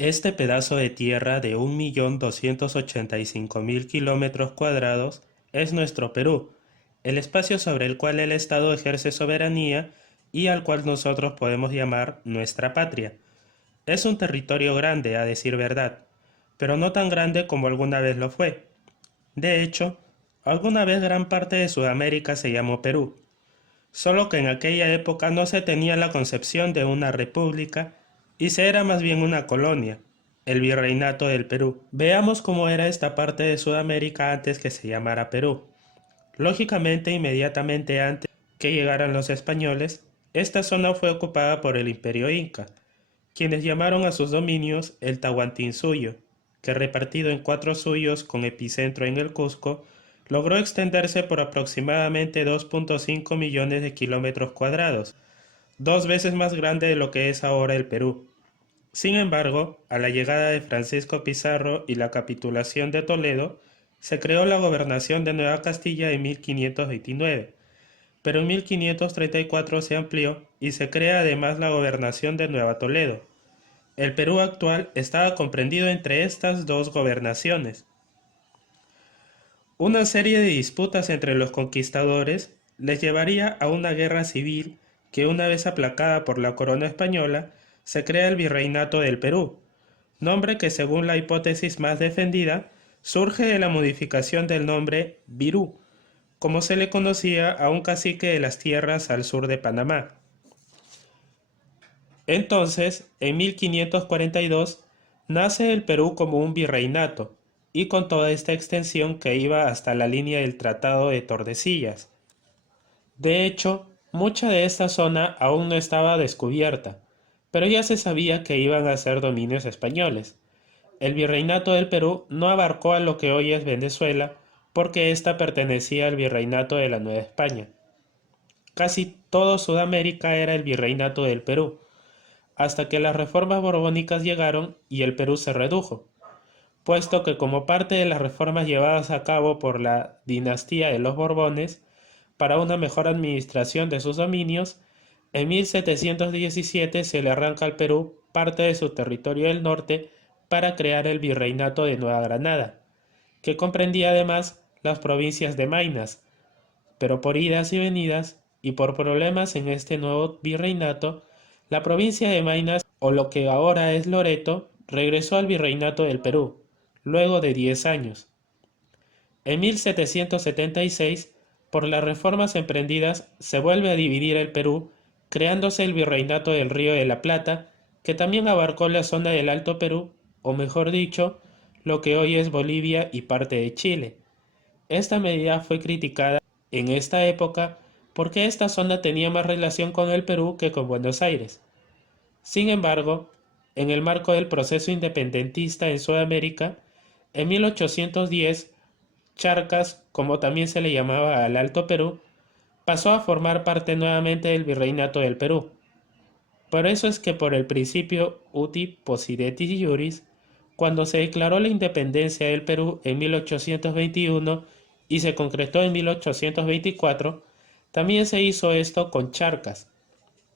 Este pedazo de tierra de 1.285.000 kilómetros cuadrados es nuestro Perú, el espacio sobre el cual el Estado ejerce soberanía y al cual nosotros podemos llamar nuestra patria. Es un territorio grande, a decir verdad, pero no tan grande como alguna vez lo fue. De hecho, alguna vez gran parte de Sudamérica se llamó Perú, solo que en aquella época no se tenía la concepción de una república y se era más bien una colonia, el Virreinato del Perú. Veamos cómo era esta parte de Sudamérica antes que se llamara Perú. Lógicamente, inmediatamente antes que llegaran los españoles, esta zona fue ocupada por el Imperio Inca, quienes llamaron a sus dominios el Tahuantinsuyo, que repartido en 4 suyos con epicentro en el Cusco, logró extenderse por aproximadamente 2.5 millones de kilómetros cuadrados, 2 veces más grande de lo que es ahora el Perú. Sin embargo, a la llegada de Francisco Pizarro y la capitulación de Toledo, se creó la gobernación de Nueva Castilla en 1529, pero en 1534 se amplió y se crea además la gobernación de Nueva Toledo. El Perú actual estaba comprendido entre estas dos gobernaciones. Una serie de disputas entre los conquistadores les llevaría a una guerra civil que, una vez aplacada por la corona española, se crea el Virreinato del Perú, nombre que, según la hipótesis más defendida, surge de la modificación del nombre Virú, como se le conocía a un cacique de las tierras al sur de Panamá. Entonces, en 1542, nace el Perú como un virreinato, y con toda esta extensión que iba hasta la línea del Tratado de Tordesillas. De hecho, mucha de esta zona aún no estaba descubierta, pero ya se sabía que iban a ser dominios españoles. El virreinato del Perú no abarcó a lo que hoy es Venezuela, porque ésta pertenecía al virreinato de la Nueva España. Casi todo Sudamérica era el virreinato del Perú, hasta que las reformas borbónicas llegaron y el Perú se redujo, puesto que como parte de las reformas llevadas a cabo por la dinastía de los Borbones, para una mejor administración de sus dominios, en 1717 se le arranca al Perú parte de su territorio del norte para crear el Virreinato de Nueva Granada, que comprendía además las provincias de Maynas, pero por idas y venidas y por problemas en este nuevo virreinato, la provincia de Maynas, o lo que ahora es Loreto, regresó al virreinato del Perú, luego de 10 años. En 1776, por las reformas emprendidas, se vuelve a dividir el Perú, creándose el virreinato del Río de la Plata, que también abarcó la zona del Alto Perú, o mejor dicho, lo que hoy es Bolivia y parte de Chile. Esta medida fue criticada en esta época porque esta zona tenía más relación con el Perú que con Buenos Aires. Sin embargo, en el marco del proceso independentista en Sudamérica, en 1810, Charcas, como también se le llamaba al Alto Perú, pasó a formar parte nuevamente del Virreinato del Perú. Por eso es que por el principio uti possidetis iuris, cuando se declaró la independencia del Perú en 1821 y se concretó en 1824, también se hizo esto con Charcas.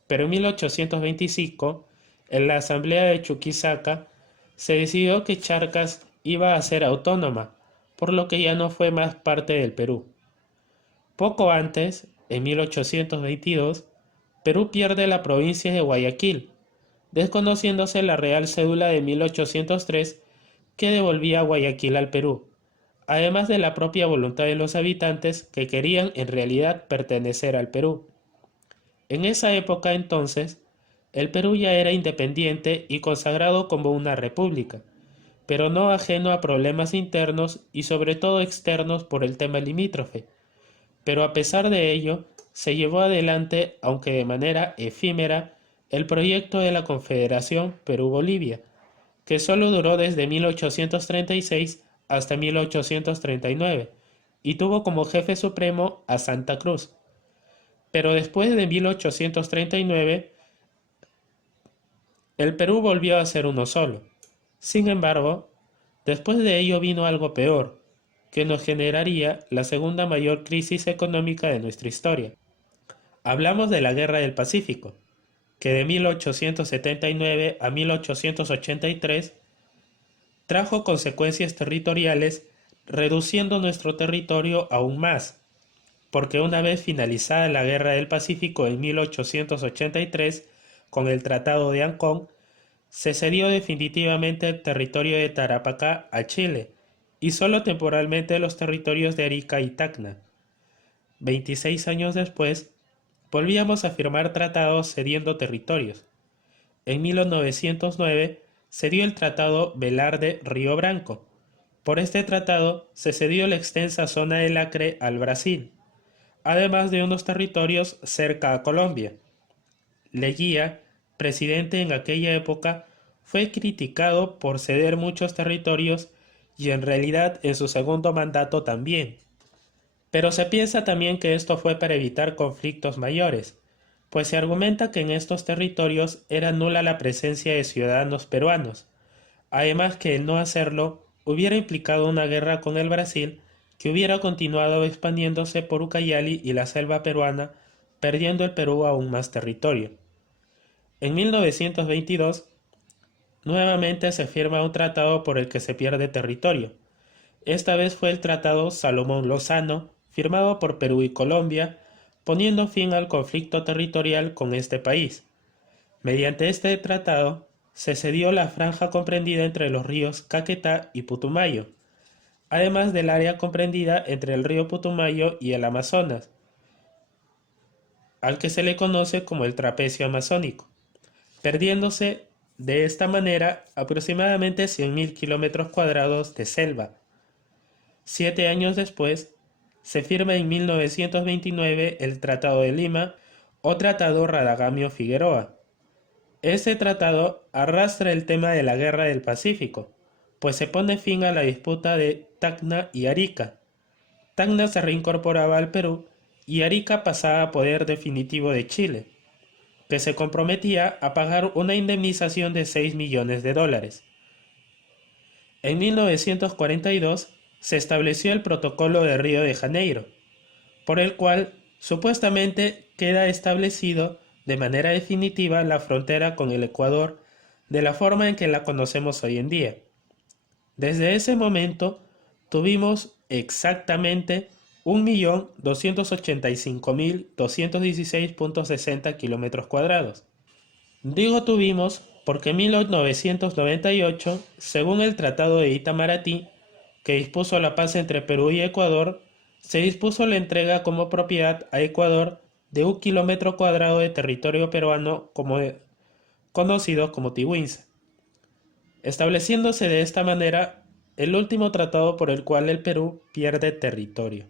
Pero en 1825, en la Asamblea de Chuquisaca, se decidió que Charcas iba a ser autónoma, por lo que ya no fue más parte del Perú. Poco antes, en 1822, Perú pierde la provincia de Guayaquil, desconociéndose la Real Cédula de 1803 que devolvía Guayaquil al Perú, además de la propia voluntad de los habitantes que querían en realidad pertenecer al Perú. En esa época entonces, el Perú ya era independiente y consagrado como una república, pero no ajeno a problemas internos y sobre todo externos por el tema limítrofe. Pero a pesar de ello, se llevó adelante, aunque de manera efímera, el proyecto de la Confederación Perú-Bolivia, que solo duró desde 1836 hasta 1839, y tuvo como jefe supremo a Santa Cruz. Pero después de 1839, el Perú volvió a ser uno solo. Sin embargo, después de ello vino algo peor, que nos generaría la segunda mayor crisis económica de nuestra historia. Hablamos de la Guerra del Pacífico, que de 1879 a 1883 trajo consecuencias territoriales, reduciendo nuestro territorio aún más, porque una vez finalizada la Guerra del Pacífico en 1883, con el Tratado de Ancón, se cedió definitivamente el territorio de Tarapacá a Chile, y solo temporalmente los territorios de Arica y Tacna. 26 años después, volvíamos a firmar tratados cediendo territorios. En 1909 se dio el Tratado Velarde-Río Branco. Por este tratado se cedió la extensa zona del Acre al Brasil, además de unos territorios cerca a Colombia. Leguía, presidente en aquella época, fue criticado por ceder muchos territorios y en realidad en su segundo mandato también. Pero se piensa también que esto fue para evitar conflictos mayores, pues se argumenta que en estos territorios era nula la presencia de ciudadanos peruanos, además que el no hacerlo hubiera implicado una guerra con el Brasil que hubiera continuado expandiéndose por Ucayali y la selva peruana, perdiendo el Perú aún más territorio. En 1922, nuevamente se firma un tratado por el que se pierde territorio. Esta vez fue el Tratado Salomón-Lozano, firmado por Perú y Colombia, poniendo fin al conflicto territorial con este país. Mediante este tratado, se cedió la franja comprendida entre los ríos Caquetá y Putumayo, además del área comprendida entre el río Putumayo y el Amazonas, al que se le conoce como el trapecio amazónico, perdiéndose de esta manera aproximadamente 100.000 kilómetros cuadrados de selva. 7 años después, se firma en 1929 el Tratado de Lima o Tratado Radagamio-Figueroa. Este tratado arrastra el tema de la Guerra del Pacífico, pues se pone fin a la disputa de Tacna y Arica. Tacna se reincorporaba al Perú y Arica pasaba a poder definitivo de Chile, que se comprometía a pagar una indemnización de $6 millones. En 1942 se estableció el Protocolo de Río de Janeiro, por el cual supuestamente queda establecido de manera definitiva la frontera con el Ecuador de la forma en que la conocemos hoy en día. Desde ese momento tuvimos exactamente 1.285.216.60 kilómetros cuadrados. Digo tuvimos porque en 1998, según el Tratado de Itamaraty, que dispuso la paz entre Perú y Ecuador, se dispuso la entrega como propiedad a Ecuador de 1 kilómetro cuadrado de territorio peruano conocido como Tiwinsa, estableciéndose de esta manera el último tratado por el cual el Perú pierde territorio.